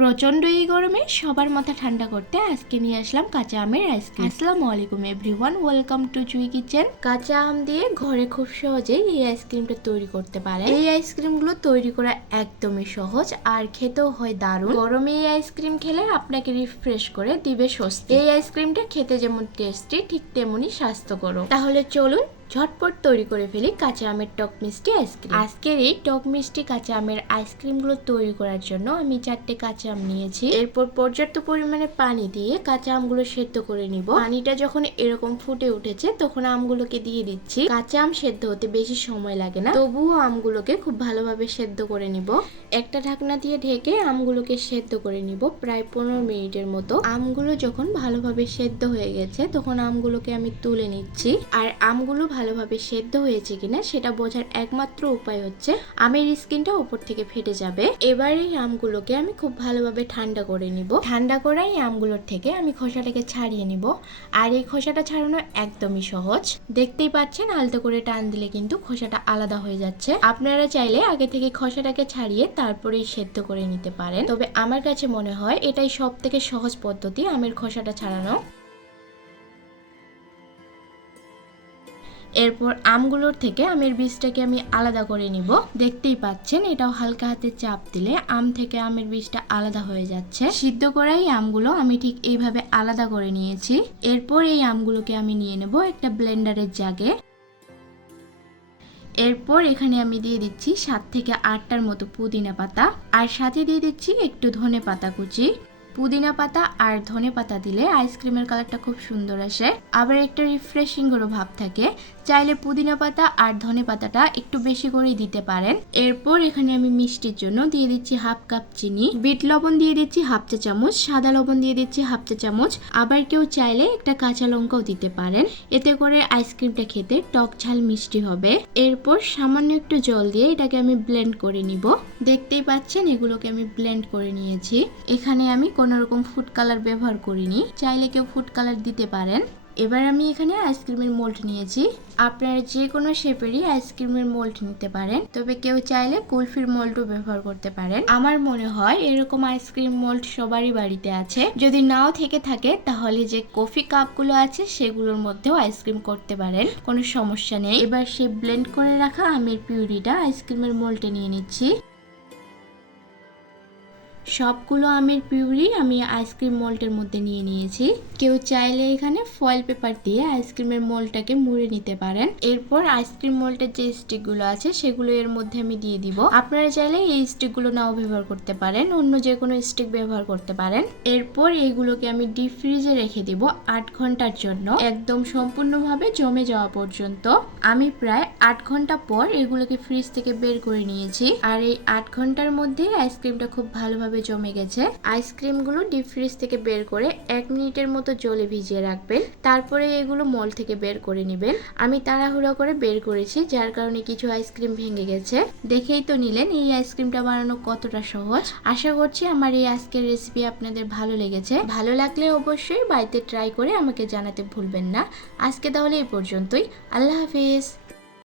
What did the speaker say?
প্রচণ্ড এই গরমে সবার মাথা ঠান্ডা করতে আজকে নিয়ে আসলাম কাঁচা আমের আইসক্রিম আসসালামু আলাইকুম এভরিওয়ান ওয়েলকাম টু চুই কিচেন কাঁচা আম দিয়ে ঘরে খুব সহজেই এই আইসক্রিমটা তৈরি করতে পারে এই আইসক্রিমগুলো তৈরি করা একদমই সহজ আর খেতেও হয় দারুণ। গরমে এই আইসক্রিম খেলে আপনাকে রিফ্রেশ করে দিবে স্বস্তি। এই আইসক্রিমটা খেতে যেমন টেস্টি ঠিক তেমনই স্বাস্থ্যকর তাহলে চলুন ঝটপট তৈরি করে ফেলি কাঁচা আমের টক মিষ্টি আইসক্রিম। আজকের এই টক মিষ্টি কাঁচা আমের আইসক্রিমগুলো তৈরি করার জন্য আমি চারটে কাঁচা আম নিয়েছি। এরপর পর্যাপ্ত পরিমাণে পানি দিয়ে কাঁচা আমগুলো সেদ্ধ করে নিব। পানিটা যখন এরকম ফুটে উঠেছে তখন আমগুলোকে দিয়ে দিচ্ছি। কাঁচা আম সেদ্ধ হতে বেশি সময় লাগে না, তবুও আমগুলোকে খুব ভালোভাবে সেদ্ধ করে নিব। একটা ঢাকনা দিয়ে ঢেকে আমগুলোকে সেদ্ধ করে নিব প্রায় পনেরো মিনিটের মতো। আমগুলো যখন ভালোভাবে সেদ্ধ হয়ে গেছে তখন আমগুলোকে আমি তুলে নিচ্ছি। আর আমগুলো ভালোভাবে সেদ্ধ হয়েছে কিনা সেটা বোঝার একমাত্র উপায় হচ্ছে আমের স্কিনটা উপর থেকে ফেটে যাবে। এবার এই আমগুলোকে আমি খুব ভালোভাবে ঠান্ডা করে নিব। ঠান্ডা করা এই আমগুলোর থেকে আমি খোসাটাকে ছাড়িয়ে নিব। আর এই খোসাটা ছাড়ানো একদমই সহজ। দেখতেই পাচ্ছেন, আলতো করে টান দিলে কিন্তু খোসাটা আলাদা হয়ে যাচ্ছে। আপনারা চাইলে আগে থেকে খোসাটাকে ছাড়িয়ে তারপরেই সেদ্ধ করে নিতে পারেন। তবে আমার কাছে মনে হয় এটাই সব থেকে সহজ পদ্ধতি আমের খোসাটা ছাড়ানো। এরপর আমগুলোর থেকে আমের বীজটাকে আমি আলাদা করে নিব। দেখতেই পাচ্ছেন, এটাও হালকা হাতে চাপ দিলে আম থেকে আমের বীজটা আলাদা হয়ে যাচ্ছে। সিদ্ধ করা এই আমগুলো আমি ঠিক এইভাবে আলাদা করে নিয়েছি। এরপর এই আমগুলোকে আমি নিয়ে নেব একটা ব্লেন্ডারের জাগে। এরপর এখানে আমি দিয়ে দিচ্ছি সাত থেকে আটটার মতো পুদিনা পাতা। আর সাথে দিয়ে দিচ্ছি একটু ধনে পাতা কুচি। পুদিনা পাতা আর ধনে পাতা দিলে আইসক্রিমের কালারটা খুব সুন্দর আসে। আবার একটা রিফ্রেশিংয়েরও ভাব থাকে। চাইলে পুদিনা পাতা আর ধনে পাতাটা একটু বেশি করেই দিতে পারেন। এরপর এখানে আমি মিষ্টির জন্য দিয়ে দিচ্ছি হাফ কাপ চিনি। বিট লবণ দিয়ে দিচ্ছি হাফ চা চামচ, সাদা লবণ দিয়ে দিচ্ছি হাফ চা চামচ। আবার কেউ চাইলে একটা কাঁচা লঙ্কাও দিতে পারেন। এতে করে আইসক্রিমটা খেতে টক ঝাল মিষ্টি হবে। এরপর সামান্য একটু জল দিয়ে এটাকে আমি ব্লেন্ড করে নিব। দেখতেই পাচ্ছেন এগুলোকে আমি ব্লেন্ড করে নিয়েছি। এখানে আমি কোনো রকম ফুড কালার ব্যবহার করিনি। চাইলে কেউ ফুড কালার দিতে পারেন। এবার আমি এখানে আইসক্রিমের মোল্ড নিয়েছি। আপনারা যে কোনো শেপেরই আইসক্রিমের মোল্ড নিতে পারেন। তবে কেউ চাইলে কুলফির মোল্ডও ব্যবহার করতে পারেন। আমার মনে হয় এরকম আইসক্রিম মোল্ড সবারই বাড়িতে আছে। যদি নাও থেকে থাকে, তাহলে যে কফি কাপগুলো আছে, সেগুলোর মধ্যেও আইসক্রিম করতে পারেন। কোনো সমস্যা নেই। এবার সেই ব্লেন্ড করে রাখা আমের পিউরিটা আইসক্রিমের মোল্ডে নিয়ে নিচ্ছি। সবগুলো আমের পিউরি আমি আইসক্রিম মোল্ডের মধ্যে নিয়ে নিয়েছি। কেউ চাইলে এখানে ফয়েল পেপার দিয়ে আইসক্রিমের মোল্ডটাকে মুড়ে নিতে পারেন। এরপর আইসক্রিম মোল্ডের যে স্টিকগুলো আছে, সেগুলো এর মধ্যে আমি দিয়ে দিব। আপনারা চাইলে এই স্টিকগুলো নাও ব্যবহার করতে পারেন, অন্য যে কোনো স্টিক ব্যবহার করতে পারেন। এরপর এইগুলোকে আমি ডিপ ফ্রিজে রেখে দিব আট ঘণ্টার জন্য। একদম সম্পূর্ণভাবে জমে যাওয়া পর্যন্ত। আমি প্রায় আট ঘণ্টা পর এগুলোকে ফ্রিজ থেকে বের করে নিয়েছি। আর এই আট ঘণ্টার মধ্যে আইসক্রিমটা খুব ভালোভাবে জমে গেছে, আইসক্রিমগুলো ডিপ ফ্রিজ থেকে বের করে এক মিনিটের মতো জলে ভিজিয়ে রাখবেন, তারপরে এগুলো মল থেকে বের করে নেবেন। আমি তাড়াহুড়ো করে বের করেছি, যার কারণে কিছু আইসক্রিম ভেঙে গেছে। দেখেই তো নিলেন, এই আইসক্রিমটা বানানো কতটা সহজ। আশা করছি আমার এই আজকের রেসিপি আপনাদের ভালো লেগেছে। ভালো লাগলে অবশ্যই বাড়িতে ট্রাই করে আমাকে জানাতে ভুলবেন না। আজকে তাহলে এই পর্যন্তই। আল্লাহ হাফিজ।